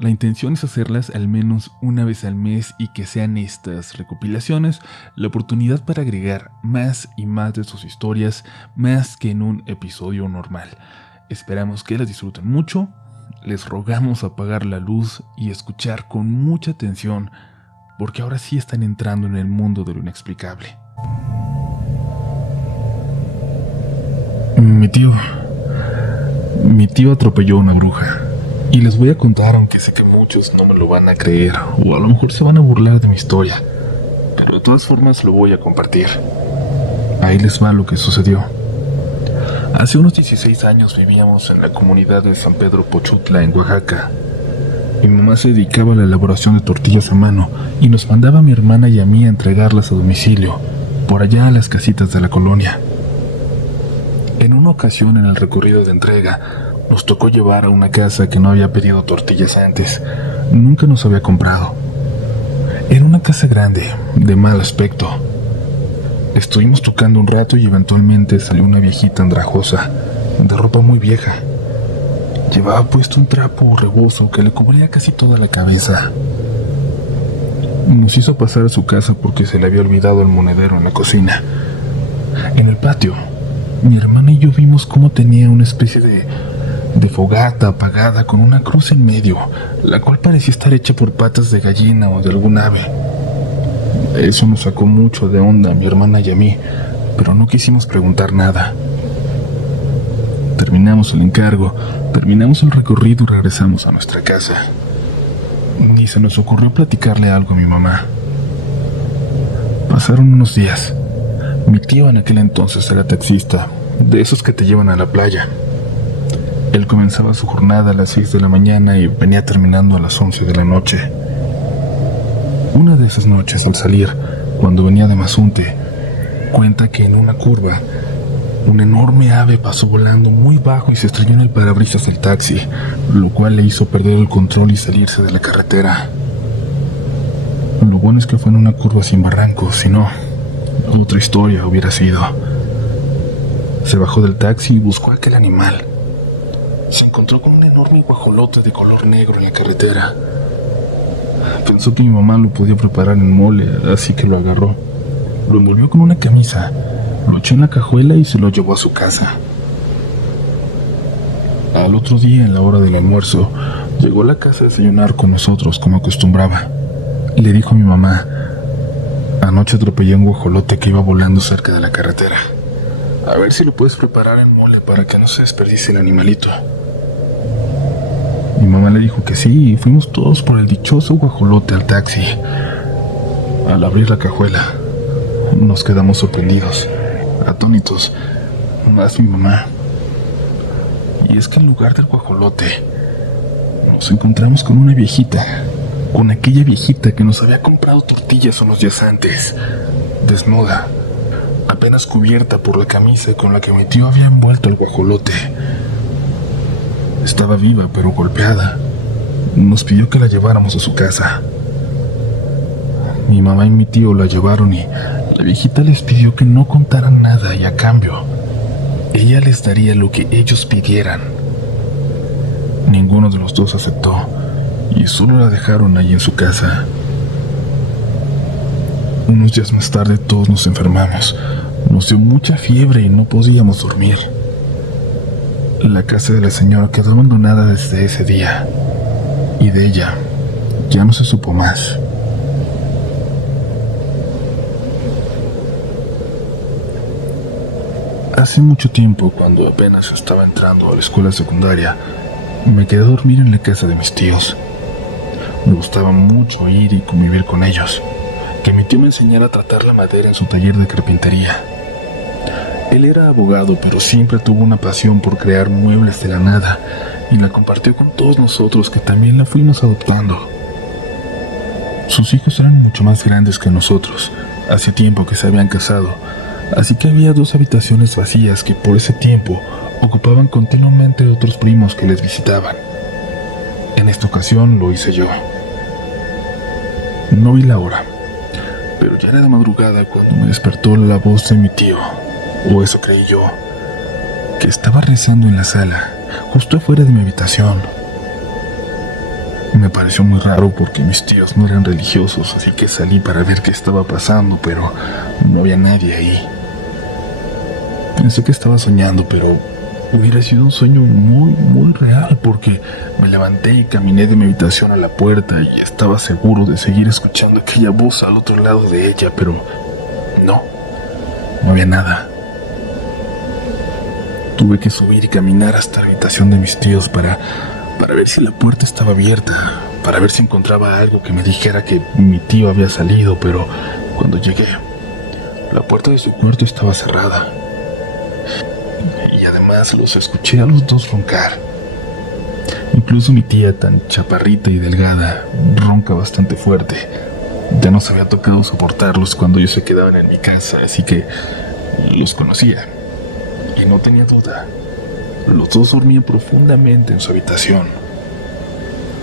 La intención es hacerlas al menos una vez al mes y que sean estas recopilaciones la oportunidad para agregar más y más de sus historias, más que en un episodio normal. Esperamos que las disfruten mucho, les rogamos apagar la luz y escuchar con mucha atención, porque ahora sí están entrando en el mundo de lo inexplicable. Mi tío atropelló a una bruja. Y les voy a contar, aunque sé que muchos no me lo van a creer, o a lo mejor se van a burlar de mi historia, pero de todas formas lo voy a compartir. Ahí les va lo que sucedió. Hace unos 16 años vivíamos en la comunidad de San Pedro Pochutla, en Oaxaca. Mi mamá se dedicaba a la elaboración de tortillas a mano y nos mandaba a mi hermana y a mí a entregarlas a domicilio, por allá a las casitas de la colonia. En una ocasión, en el recorrido de entrega, nos tocó llevar a una casa que no había pedido tortillas antes. Nunca nos había comprado. Era una casa grande, de mal aspecto. Estuvimos tocando un rato y eventualmente salió una viejita andrajosa, de ropa muy vieja. Llevaba puesto un trapo rebozo que le cubría casi toda la cabeza. Nos hizo pasar a su casa porque se le había olvidado el monedero en la cocina. En el patio, mi hermana y yo vimos cómo tenía una especie de fogata apagada con una cruz en medio, la cual parecía estar hecha por patas de gallina o de algún ave. Eso nos sacó mucho de onda a mi hermana y a mí, pero no quisimos preguntar nada. Terminamos el encargo, terminamos el recorrido y regresamos a nuestra casa. Ni se nos ocurrió platicarle algo a mi mamá. Pasaron unos días. Mi tío en aquel entonces era taxista, de esos que te llevan a la playa. Él comenzaba su jornada a las 6 de la mañana y venía terminando a las 11 de la noche. Una de esas noches, al salir, cuando venía de Mazunte, cuenta que en una curva, un enorme ave pasó volando muy bajo y se estrelló en el parabrisas del taxi, lo cual le hizo perder el control y salirse de la carretera. Lo bueno es que fue en una curva sin barrancos, si no, otra historia hubiera sido. Se bajó del taxi y buscó a aquel animal. Se encontró con un enorme guajolote de color negro en la carretera. Pensó que mi mamá lo podía preparar en mole, así que lo agarró. Lo envolvió con una camisa, lo echó en la cajuela y se lo llevó a su casa. Al otro día, en la hora del almuerzo, llegó a la casa a desayunar con nosotros, como acostumbraba. Y le dijo a mi mamá: anoche atropellé un guajolote que iba volando cerca de la carretera. A ver si lo puedes preparar en mole para que no se desperdicie el animalito. Mi mamá le dijo que sí y fuimos todos por el dichoso guajolote al taxi. Al abrir la cajuela, nos quedamos sorprendidos, atónitos, más mi mamá. Y es que en lugar del guajolote, nos encontramos con una viejita, con aquella viejita que nos había comprado tortillas unos días antes, desnuda, apenas cubierta por la camisa con la que mi tío había envuelto el guajolote. Estaba viva pero golpeada. Nos pidió que la lleváramos a su casa. Mi mamá y mi tío la llevaron y la viejita les pidió que no contaran nada y a cambio, ella les daría lo que ellos pidieran. Ninguno de los dos aceptó y solo la dejaron allí en su casa. Unos días más tarde todos nos enfermamos. Nos dio mucha fiebre y no podíamos dormir. La casa de la señora quedó abandonada desde ese día, y de ella ya no se supo más. Hace mucho tiempo, cuando apenas estaba entrando a la escuela secundaria, me quedé a dormir en la casa de mis tíos. Me gustaba mucho ir y convivir con ellos, que mi tío me enseñara a tratar la madera en su taller de carpintería. Él era abogado, pero siempre tuvo una pasión por crear muebles de la nada y la compartió con todos nosotros, que también la fuimos adoptando. Sus hijos eran mucho más grandes que nosotros, hace tiempo que se habían casado, así que había 2 habitaciones vacías que por ese tiempo ocupaban continuamente otros primos que les visitaban. En esta ocasión lo hice yo. No vi la hora, pero ya era de madrugada cuando me despertó la voz de mi tío, o eso creí yo, que estaba rezando en la sala, justo afuera de mi habitación. Me pareció muy raro porque mis tíos no eran religiosos, así que salí para ver qué estaba pasando, pero no había nadie ahí. Pensé que estaba soñando, pero hubiera sido un sueño muy real porque me levanté y caminé de mi habitación a la puerta y estaba seguro de seguir escuchando aquella voz al otro lado de ella, pero no había nada. Tuve que subir y caminar hasta la habitación de mis tíos para ver si la puerta estaba abierta, para ver si encontraba algo que me dijera que mi tío había salido, pero cuando llegué, la puerta de su cuarto estaba cerrada. Y además los escuché a los dos roncar. Incluso mi tía, tan chaparrita y delgada, ronca bastante fuerte. Ya nos había tocado soportarlos cuando ellos se quedaban en mi casa, así que los conocía. Y no tenía duda, los dos dormían profundamente en su habitación.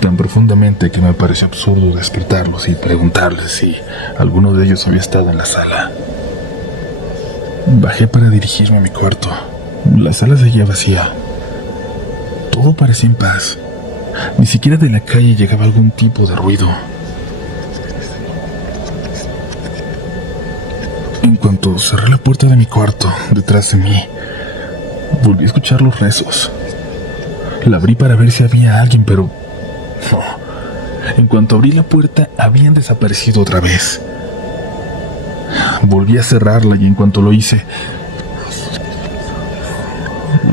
Tan profundamente que me pareció absurdo despertarlos y preguntarles si alguno de ellos había estado en la sala. Bajé para dirigirme a mi cuarto. La sala seguía vacía. Todo parecía en paz. Ni siquiera de la calle llegaba algún tipo de ruido. En cuanto cerré la puerta de mi cuarto, detrás de mí, volví a escuchar los rezos. La abrí para ver si había alguien, pero no. En cuanto abrí la puerta, habían desaparecido otra vez. Volví a cerrarla y en cuanto lo hice,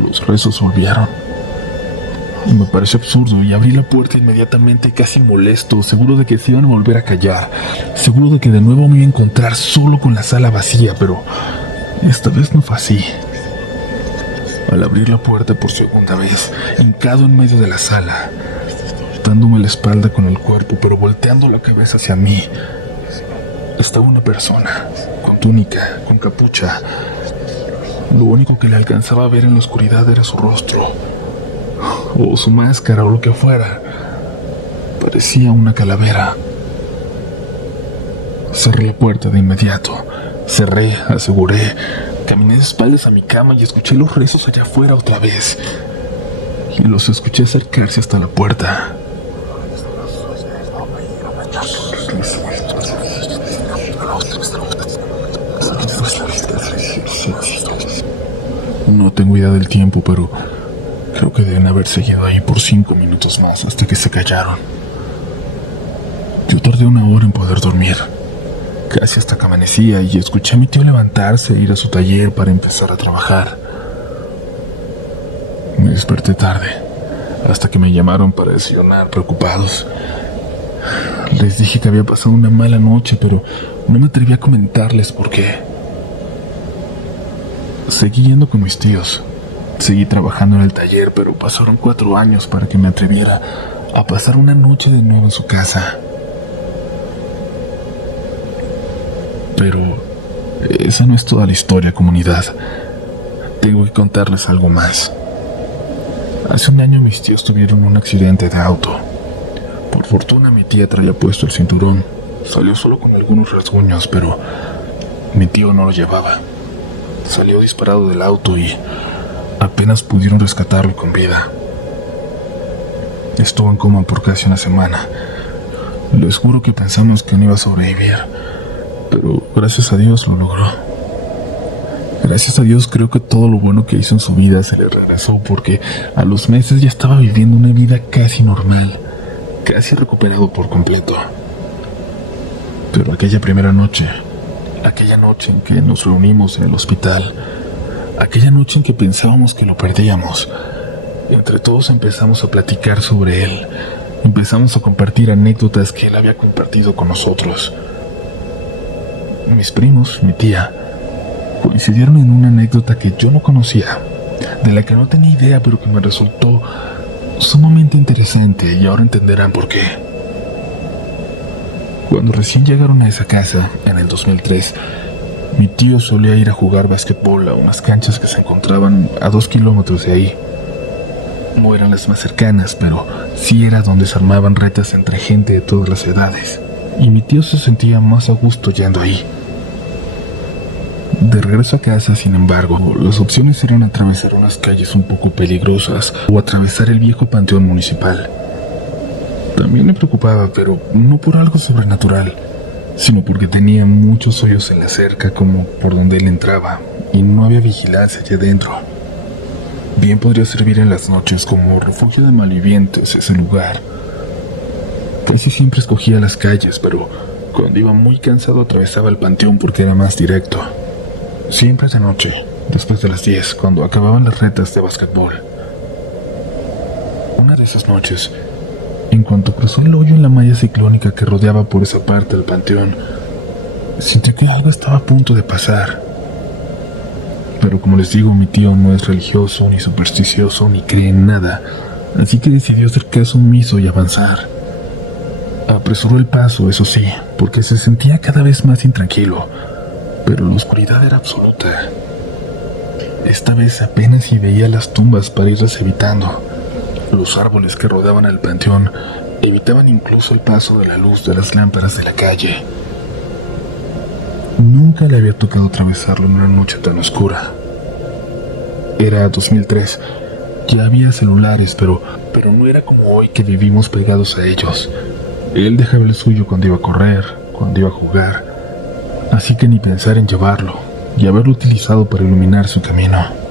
los rezos volvieron. Me pareció absurdo y abrí la puerta inmediatamente, casi molesto, seguro de que se iban a volver a callar, seguro de que de nuevo me iba a encontrar solo con la sala vacía, pero esta vez no fue así. Al abrir la puerta por segunda vez, hincado en medio de la sala, dándome la espalda con el cuerpo, pero volteando la cabeza hacia mí, estaba una persona, con túnica, con capucha. Lo único que le alcanzaba a ver en la oscuridad era su rostro, o su máscara, o lo que fuera. Parecía una calavera. Cerré la puerta de inmediato. Cerré, aseguré. Caminé de espaldas a mi cama y escuché los rezos allá afuera otra vez. Y los escuché acercarse hasta la puerta. No tengo idea del tiempo, pero creo que deben haber seguido ahí por 5 minutos más hasta que se callaron. Yo tardé 1 hora en poder dormir, casi hasta que amanecía, y escuché a mi tío levantarse e ir a su taller para empezar a trabajar. Me desperté tarde, hasta que me llamaron para desayunar, preocupados. Les dije que había pasado una mala noche, pero no me atreví a comentarles por qué. Seguí yendo con mis tíos. Seguí trabajando en el taller, pero pasaron 4 años para que me atreviera a pasar una noche de nuevo en su casa. Pero esa no es toda la historia, comunidad. Tengo que contarles algo más. Hace 1 año mis tíos tuvieron un accidente de auto. Por fortuna mi tía traía puesto el cinturón. Salió solo con algunos rasguños, pero mi tío no lo llevaba. Salió disparado del auto y apenas pudieron rescatarlo con vida. Estuvo en coma por casi 1 semana. Les juro que pensamos que no iba a sobrevivir, pero gracias a Dios lo logró. Gracias a Dios creo que todo lo bueno que hizo en su vida se le regresó, porque a los meses ya estaba viviendo una vida casi normal, casi recuperado por completo. Pero aquella primera noche, aquella noche en que nos reunimos en el hospital, aquella noche en que pensábamos que lo perdíamos, entre todos empezamos a platicar sobre él, empezamos a compartir anécdotas que él había compartido con nosotros. Mis primos, mi tía, coincidieron en una anécdota que yo no conocía, de la que no tenía idea, pero que me resultó sumamente interesante, y ahora entenderán por qué. Cuando recién llegaron a esa casa, en el 2003, mi tío solía ir a jugar básquetbol a unas canchas que se encontraban a 2 kilómetros de ahí. No eran las más cercanas, pero sí era donde se armaban retas entre gente de todas las edades, y mi tío se sentía más a gusto yendo ahí. De regreso a casa, sin embargo, las opciones eran atravesar unas calles un poco peligrosas o atravesar el viejo panteón municipal. También me preocupaba, pero no por algo sobrenatural, sino porque tenía muchos hoyos en la cerca como por donde él entraba, y no había vigilancia allá adentro. Bien podría servir en las noches como refugio de malvivientes ese lugar. Casi siempre escogía las calles, pero cuando iba muy cansado atravesaba el panteón porque era más directo. Siempre de noche, después de las 10, cuando acababan las retas de básquetbol. Una de esas noches, en cuanto cruzó el hoyo en la malla ciclónica que rodeaba por esa parte del panteón, sintió que algo estaba a punto de pasar. Pero como les digo, mi tío no es religioso, ni supersticioso, ni cree en nada, así que decidió hacer caso omiso y avanzar. Apresuró el paso, eso sí, porque se sentía cada vez más intranquilo, pero la oscuridad era absoluta. Esta vez apenas si veía las tumbas para irlas evitando. Los árboles que rodeaban el panteón evitaban incluso el paso de la luz de las lámparas de la calle. Nunca le había tocado atravesarlo en una noche tan oscura. Era 2003, ya había celulares, pero no era como hoy que vivimos pegados a ellos. Él dejaba el suyo cuando iba a correr, cuando iba a jugar, así que ni pensar en llevarlo y haberlo utilizado para iluminar su camino.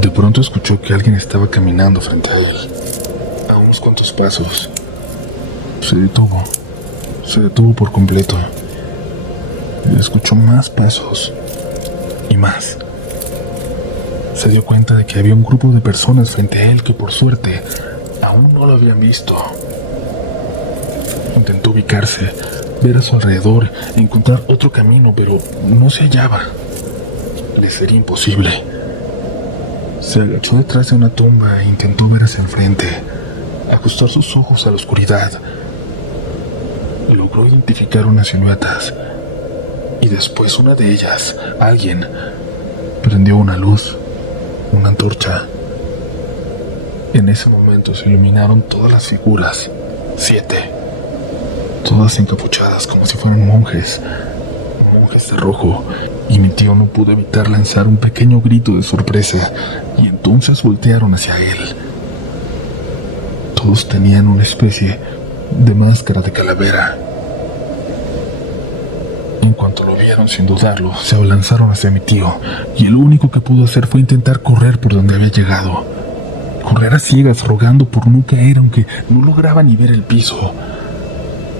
De pronto escuchó que alguien estaba caminando frente a él, a unos cuantos pasos. Se detuvo por completo. Y escuchó más pasos y más. Se dio cuenta de que había un grupo de personas frente a él que por suerte aún no lo habían visto. Intentó ubicarse, ver a su alrededor, encontrar otro camino, pero no se hallaba. Le sería imposible. Se agachó detrás de una tumba e intentó ver hacia enfrente, ajustar sus ojos a la oscuridad. Logró identificar unas siluetas, y después una de ellas, alguien, prendió una luz, una antorcha. En ese momento se iluminaron todas las figuras, 7, todas encapuchadas como si fueran monjes de rojo, y mi tío no pudo evitar lanzar un pequeño grito de sorpresa, y entonces voltearon hacia él. Todos tenían una especie de máscara de calavera. En cuanto lo vieron, sin dudarlo, se abalanzaron hacia mi tío, y lo único que pudo hacer fue intentar correr por donde había llegado. Correr a ciegas, rogando por no caer, aunque no lograba ni ver el piso.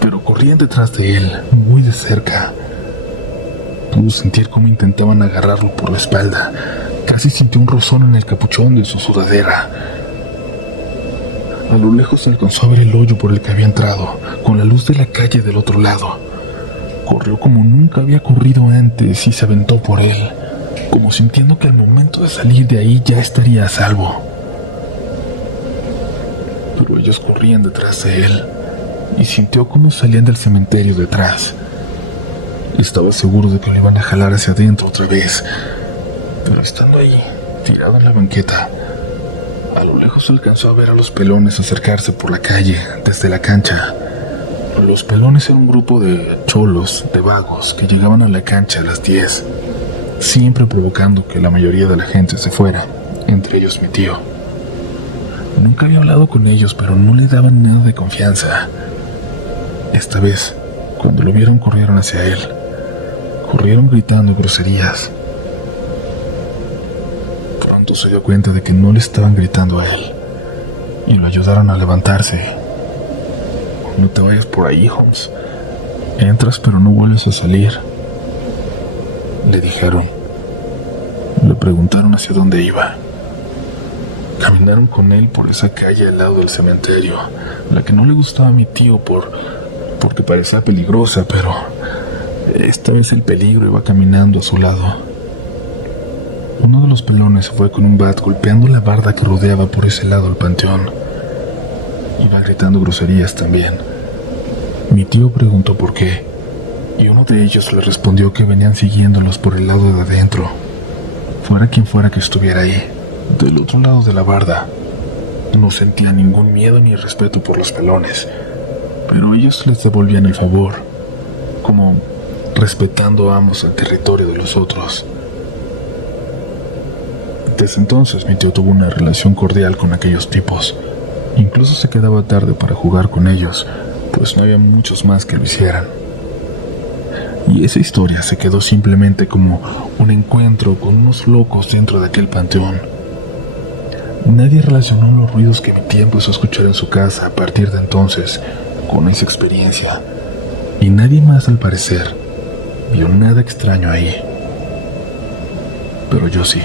Pero corrían detrás de él, muy de cerca. Pudo sentir cómo intentaban agarrarlo por la espalda. Casi sintió un rozón en el capuchón de su sudadera. A lo lejos alcanzó a ver el hoyo por el que había entrado, con la luz de la calle del otro lado. Corrió como nunca había corrido antes y se aventó por él, como sintiendo que al momento de salir de ahí ya estaría a salvo. Pero ellos corrían detrás de él y sintió cómo salían del cementerio detrás. Estaba seguro de que lo iban a jalar hacia adentro otra vez, pero estando ahí, tirado en la banqueta, a lo lejos alcanzó a ver a los pelones acercarse por la calle desde la cancha. Los pelones eran un grupo de cholos, de vagos, que llegaban a la cancha a las 10, siempre provocando que la mayoría de la gente se fuera, entre ellos mi tío. Nunca había hablado con ellos, pero no le daban nada de confianza. Esta vez, cuando lo vieron, corrieron hacia él. Corrieron gritando groserías. Pronto se dio cuenta de que no le estaban gritando a él, y lo ayudaron a levantarse. No te vayas por ahí, Holmes. Entras pero no vuelves a salir, le dijeron. Le preguntaron hacia dónde iba. Caminaron con él por esa calle al lado del cementerio, la que no le gustaba a mi tío porque parecía peligrosa, pero esta vez el peligro iba caminando a su lado. Uno de los pelones se fue con un bat golpeando la barda que rodeaba por ese lado el panteón. Iba gritando groserías también. Mi tío preguntó por qué, y uno de ellos le respondió que venían siguiéndolos por el lado de adentro, fuera quien fuera que estuviera ahí, del otro lado de la barda. No sentía ningún miedo ni respeto por los pelones, pero ellos les devolvían el favor, como respetando ambos el territorio de los otros. Desde entonces mi tío tuvo una relación cordial con aquellos tipos. Incluso se quedaba tarde para jugar con ellos, pues no había muchos más que lo hicieran. Y esa historia se quedó simplemente como un encuentro con unos locos dentro de aquel panteón. Nadie relacionó los ruidos que mi tía empezó a escuchar en su casa a partir de entonces con esa experiencia. Y nadie más, al parecer, vio nada extraño ahí. Pero yo sí.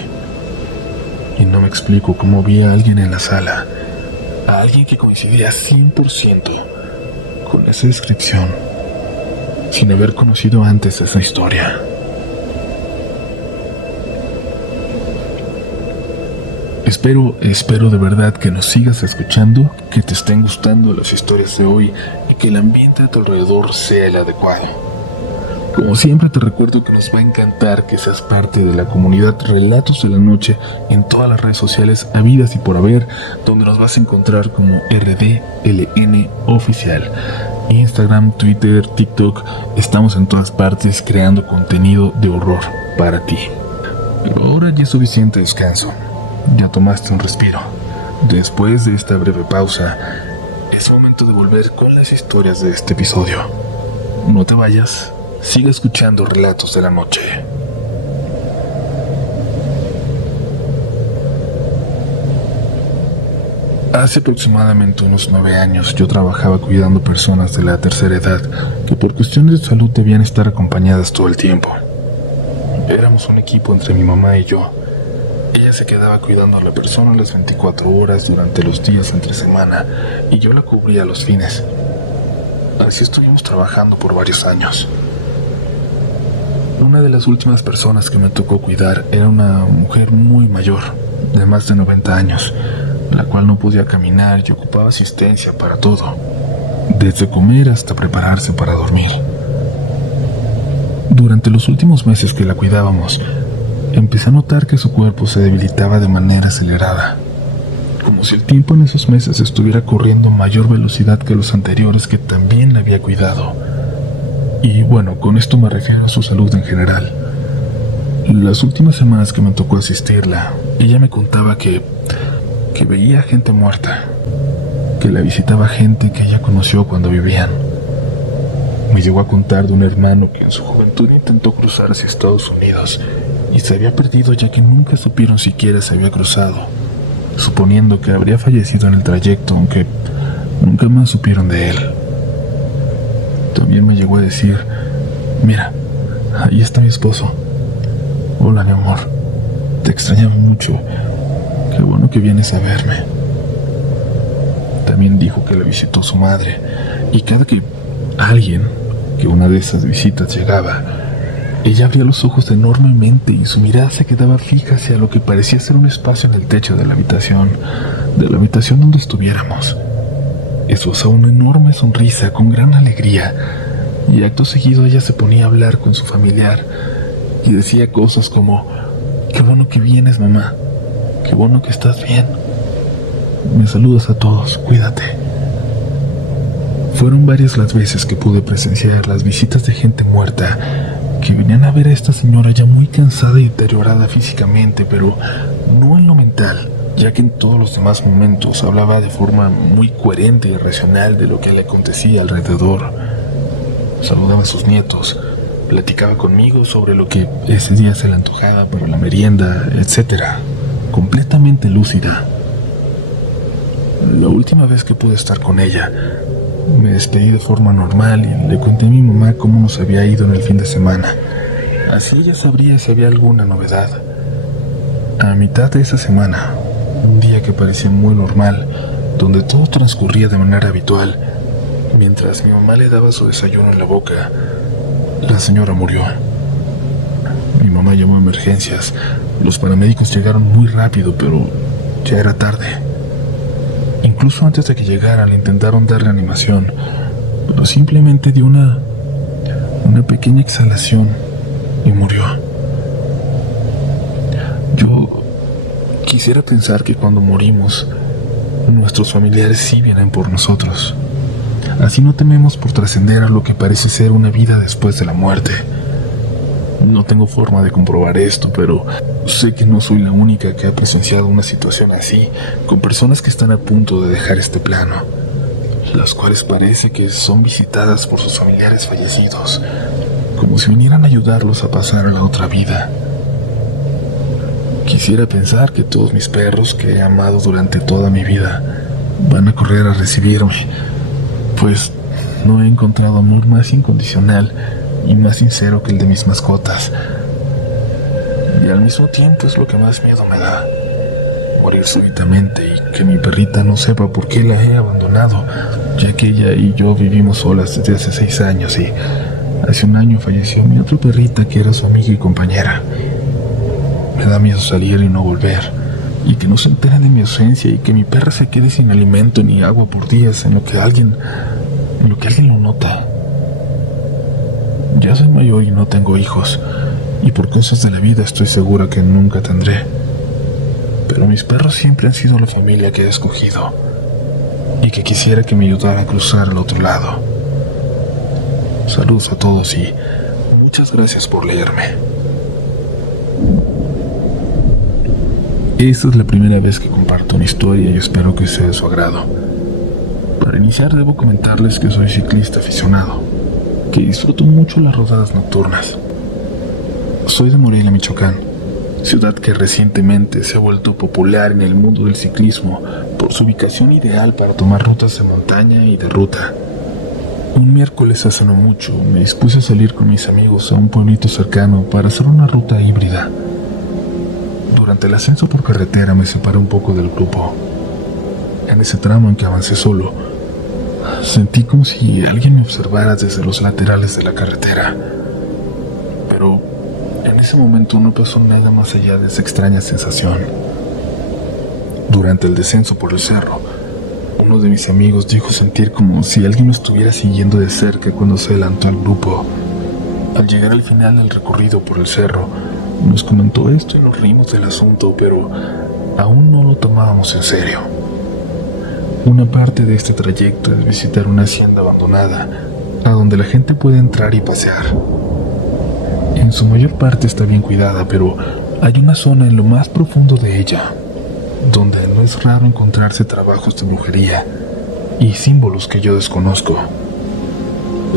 Y no me explico cómo vi a alguien en la sala, a alguien que coincidía 100% con esa descripción, sin haber conocido antes esa historia. Espero de verdad que nos sigas escuchando, que te estén gustando las historias de hoy y que el ambiente a tu alrededor sea el adecuado. Como siempre te recuerdo que nos va a encantar que seas parte de la comunidad Relatos de la Noche en todas las redes sociales habidas y por haber, donde nos vas a encontrar como RDLN Oficial. Instagram, Twitter, TikTok, estamos en todas partes creando contenido de horror para ti. Pero ahora ya es suficiente descanso. Ya tomaste un respiro. Después de esta breve pausa, es momento de volver con las historias de este episodio. No te vayas, sigue escuchando Relatos de la Noche. Hace aproximadamente unos 9 años yo trabajaba cuidando personas de la tercera edad que por cuestiones de salud debían estar acompañadas todo el tiempo. Éramos un equipo entre mi mamá y yo. Ella se quedaba cuidando a la persona las 24 horas durante los días entre semana y yo la cubría los fines. Así estuvimos trabajando por varios años. Una de las últimas personas que me tocó cuidar era una mujer muy mayor, de más de 90 años, la cual no podía caminar y ocupaba asistencia para todo, desde comer hasta prepararse para dormir. Durante los últimos meses que la cuidábamos, empecé a notar que su cuerpo se debilitaba de manera acelerada, como si el tiempo en esos meses estuviera corriendo a mayor velocidad que los anteriores que también la había cuidado. Y bueno, con esto me refiero a su salud en general. Las últimas semanas que me tocó asistirla, ella me contaba que veía gente muerta, que la visitaba gente que ella conoció cuando vivían. Me llegó a contar de un hermano que en su juventud intentó cruzar hacia Estados Unidos y se había perdido, ya que nunca supieron siquiera se había cruzado, suponiendo que habría fallecido en el trayecto, aunque nunca más supieron de él. También me llegó a decir: mira, ahí está mi esposo. Hola, mi amor, te extrañaba mucho, qué bueno que vienes a verme. También dijo que la visitó su madre, y cada que una de esas visitas llegaba, ella abría los ojos enormemente y su mirada se quedaba fija hacia lo que parecía ser un espacio en el techo de la habitación donde estuviéramos. Esbozaba una enorme sonrisa con gran alegría, y acto seguido ella se ponía a hablar con su familiar y decía cosas como: qué bueno que vienes, mamá, qué bueno que estás bien, me saludas a todos, cuídate. Fueron varias las veces que pude presenciar las visitas de gente muerta que venían a ver a esta señora ya muy cansada y deteriorada físicamente, pero no en lo mental, ya que en todos los demás momentos hablaba de forma muy coherente y racional de lo que le acontecía alrededor. Saludaba a sus nietos, platicaba conmigo sobre lo que ese día se le antojaba para la merienda, etc. Completamente lúcida. La última vez que pude estar con ella, me despedí de forma normal y le conté a mi mamá cómo nos había ido en el fin de semana. Así ella sabría si había alguna novedad. A mitad de esa semana, un día que parecía muy normal, donde todo transcurría de manera habitual, mientras mi mamá le daba su desayuno en la boca, la señora murió. Mi mamá llamó a emergencias. Los paramédicos llegaron muy rápido, pero ya era tarde. Incluso antes de que llegaran intentaron darle animación, pero simplemente dio una pequeña exhalación y murió. Yo quisiera pensar que cuando morimos, nuestros familiares sí vienen por nosotros. Así no tememos por trascender a lo que parece ser una vida después de la muerte. No tengo forma de comprobar esto, pero sé que no soy la única que ha presenciado una situación así, con personas que están a punto de dejar este plano, las cuales parece que son visitadas por sus familiares fallecidos, como si vinieran a ayudarlos a pasar a la otra vida. Quisiera pensar que todos mis perros que he amado durante toda mi vida van a correr a recibirme, pues no he encontrado amor más incondicional y más sincero que el de mis mascotas. Y al mismo tiempo es lo que más miedo me da, morir súbitamente y que mi perrita no sepa por qué la he abandonado, ya que ella y yo vivimos solas desde hace 6 años y hace 1 año falleció mi otra perrita que era su amiga y compañera. Me da miedo salir y no volver, y que no se enteren de mi ausencia y que mi perra se quede sin alimento ni agua por días en lo que alguien lo nota. Ya soy mayor y no tengo hijos, y por cosas de la vida estoy segura que nunca tendré. Pero mis perros siempre han sido la familia que he escogido, y que quisiera que me ayudara a cruzar al otro lado. Saludos a todos y muchas gracias por leerme. Esta es la primera vez que comparto una historia y espero que sea de su agrado. Para iniciar debo comentarles que soy ciclista aficionado, que disfruto mucho las rodadas nocturnas. Soy de Morelia, Michoacán, ciudad que recientemente se ha vuelto popular en el mundo del ciclismo por su ubicación ideal para tomar rutas de montaña y de ruta. Un miércoles hace no mucho me dispuse a salir con mis amigos a un pueblito cercano para hacer una ruta híbrida. Durante el ascenso por carretera me separé un poco del grupo. En ese tramo en que avancé solo, sentí como si alguien me observara desde los laterales de la carretera. Pero en ese momento no pasó nada más allá de esa extraña sensación. Durante el descenso por el cerro, uno de mis amigos dijo sentir como si alguien me estuviera siguiendo de cerca cuando se adelantó al grupo. Al llegar al final del recorrido por el cerro, nos comentó esto y nos reímos del asunto, pero aún no lo tomábamos en serio. Una parte de este trayecto es visitar una hacienda abandonada, a donde la gente puede entrar y pasear. En su mayor parte está bien cuidada, pero hay una zona en lo más profundo de ella, donde no es raro encontrarse trabajos de brujería y símbolos que yo desconozco.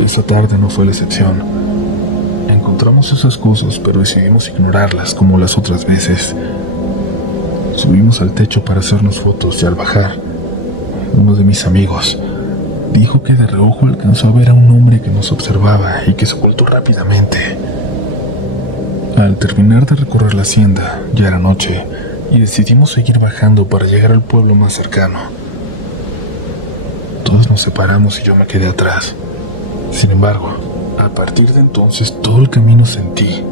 Esa tarde no fue la excepción. Encontramos esas cosas, pero decidimos ignorarlas como las otras veces. Subimos al techo para hacernos fotos y al bajar, uno de mis amigos dijo que de reojo alcanzó a ver a un hombre que nos observaba y que se ocultó rápidamente. Al terminar de recorrer la hacienda, ya era noche, y decidimos seguir bajando para llegar al pueblo más cercano. Todos nos separamos y yo me quedé atrás. Sin embargo, a partir de entonces todo el camino sentí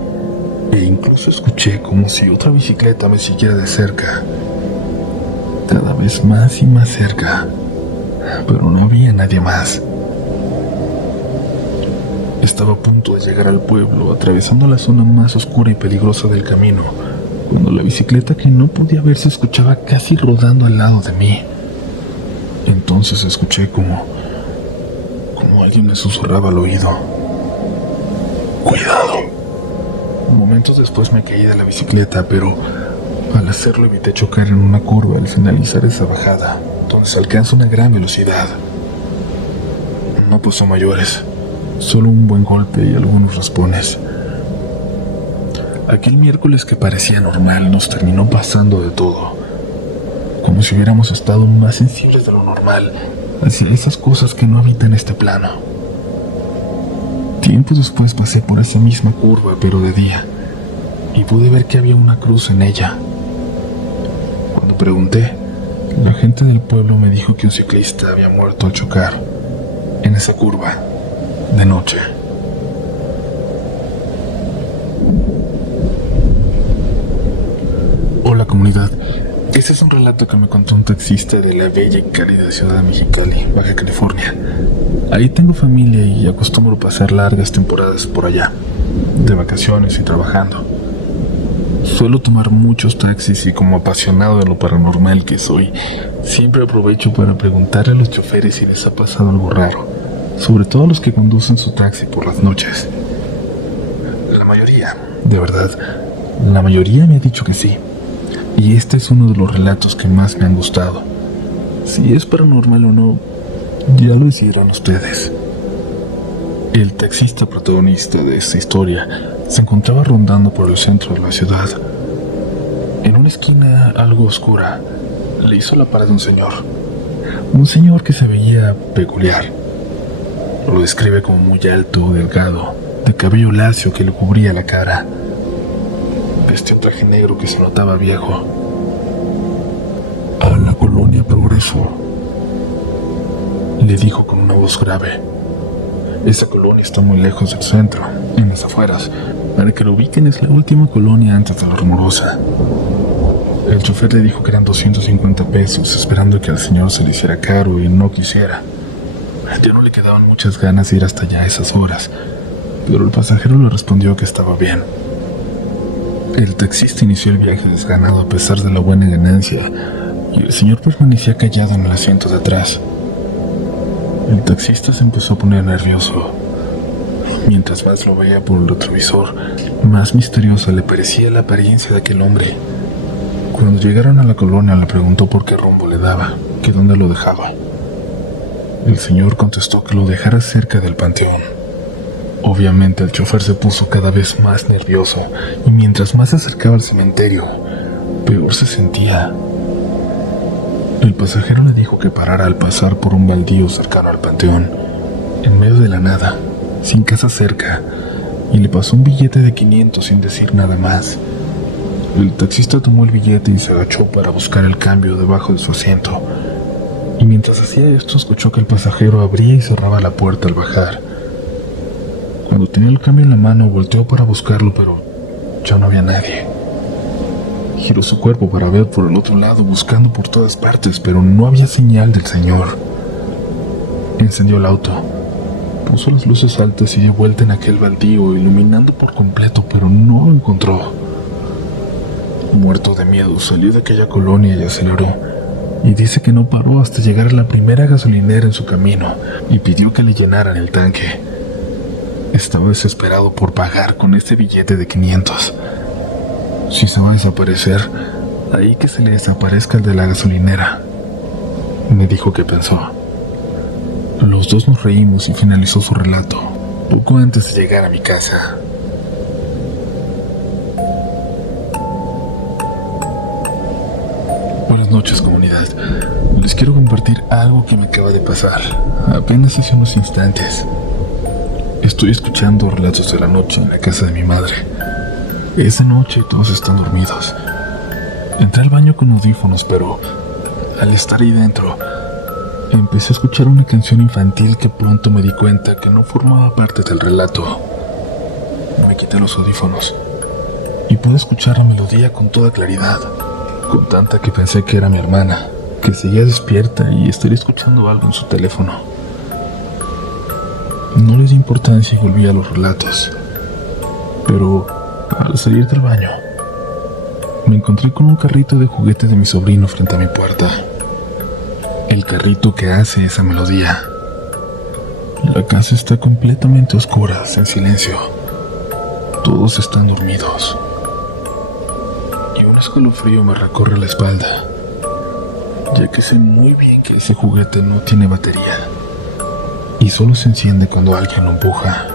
e incluso escuché como si otra bicicleta me siguiera de cerca, cada vez más y más cerca, pero no había nadie más. Estaba a punto de llegar al pueblo, atravesando la zona más oscura y peligrosa del camino, cuando la bicicleta que no podía ver se escuchaba casi rodando al lado de mí. Entonces escuché como alguien me susurraba al oído: ¡cuidado! Momentos después me caí de la bicicleta, pero al hacerlo evité chocar en una curva al finalizar esa bajada, donde se alcanza una gran velocidad. No pasó mayores, solo un buen golpe y algunos raspones. Aquel miércoles que parecía normal nos terminó pasando de todo, como si hubiéramos estado más sensibles de lo normal hacia esas cosas que no habitan este plano. Tiempo después pasé por esa misma curva, pero de día, y pude ver que había una cruz en ella. Cuando pregunté, la gente del pueblo me dijo que un ciclista había muerto al chocar en esa curva, de noche. Hola comunidad, este es un relato que me contó un taxista de la bella y cálida ciudad de Mexicali, Baja California. Ahí tengo familia y acostumbro pasar largas temporadas por allá, de vacaciones y trabajando. Suelo tomar muchos taxis y como apasionado de lo paranormal que soy, siempre aprovecho para preguntarle a los choferes si les ha pasado algo raro, sobre todo a los que conducen su taxi por las noches. La mayoría, de verdad, la mayoría me ha dicho que sí. Y este es uno de los relatos que más me han gustado. Si es paranormal o no, ya lo hicieron ustedes. El taxista protagonista de esta historia se encontraba rondando por el centro de la ciudad. En una esquina algo oscura, le hizo la parada un señor que se veía peculiar. Lo describe como muy alto, delgado, de cabello lacio que le cubría la cara. Vestía un traje negro que se notaba viejo. A la colonia Progreso, le dijo con una voz grave. Esa colonia está muy lejos del centro, en las afueras. Para que lo ubiquen, es la última colonia antes de la Rumorosa. El chofer le dijo que eran 250 pesos, esperando que al señor se le hiciera caro y no quisiera. Ya no le quedaban muchas ganas de ir hasta allá a esas horas, pero el pasajero le respondió que estaba bien. El taxista inició el viaje desganado a pesar de la buena ganancia, y el señor permanecía callado en el asiento de atrás. El taxista se empezó a poner nervioso. Mientras más lo veía por el retrovisor, más misteriosa le parecía la apariencia de aquel hombre. Cuando llegaron a la colonia, le preguntó por qué rumbo le daba, que dónde lo dejaba. El señor contestó que lo dejara cerca del panteón. Obviamente el chofer se puso cada vez más nervioso, y mientras más se acercaba al cementerio, peor se sentía. El pasajero le dijo que parara al pasar por un baldío cercano al panteón, en medio de la nada, sin casa cerca, y le pasó un billete de 500 sin decir nada más. El taxista tomó el billete y se agachó para buscar el cambio debajo de su asiento, y mientras hacía esto escuchó que el pasajero abría y cerraba la puerta al bajar. Cuando tenía el cambio en la mano, volteó para buscarlo, pero ya no había nadie. Giró su cuerpo para ver por el otro lado, buscando por todas partes, pero no había señal del señor. Encendió el auto, puso las luces altas y dio vuelta en aquel baldío, iluminando por completo, pero no lo encontró. Muerto de miedo, salió de aquella colonia y aceleró, y dice que no paró hasta llegar a la primera gasolinera en su camino y pidió que le llenaran el tanque. Estaba desesperado por pagar con ese billete de 500. Si se va a desaparecer, ahí que se le desaparezca el de la gasolinera, me dijo que pensó. Los dos nos reímos y finalizó su relato, poco antes de llegar a mi casa. Buenas noches, comunidad. Les quiero compartir algo que me acaba de pasar, apenas hace unos instantes. Estoy escuchando relatos de la noche en la casa de mi madre. Esa noche todos están dormidos. Entré al baño con audífonos, pero al estar ahí dentro, empecé a escuchar una canción infantil que pronto me di cuenta que no formaba parte del relato. Me quité los audífonos y pude escuchar la melodía con toda claridad, con tanta que pensé que era mi hermana, que seguía despierta y estaría escuchando algo en su teléfono. No le di importancia y volví a los relatos, pero al salir del baño, me encontré con un carrito de juguete de mi sobrino frente a mi puerta. El carrito que hace esa melodía. La casa está completamente oscura, en silencio. Todos están dormidos. Y un escalofrío me recorre la espalda, ya que sé muy bien que ese juguete no tiene batería y solo se enciende cuando alguien lo empuja.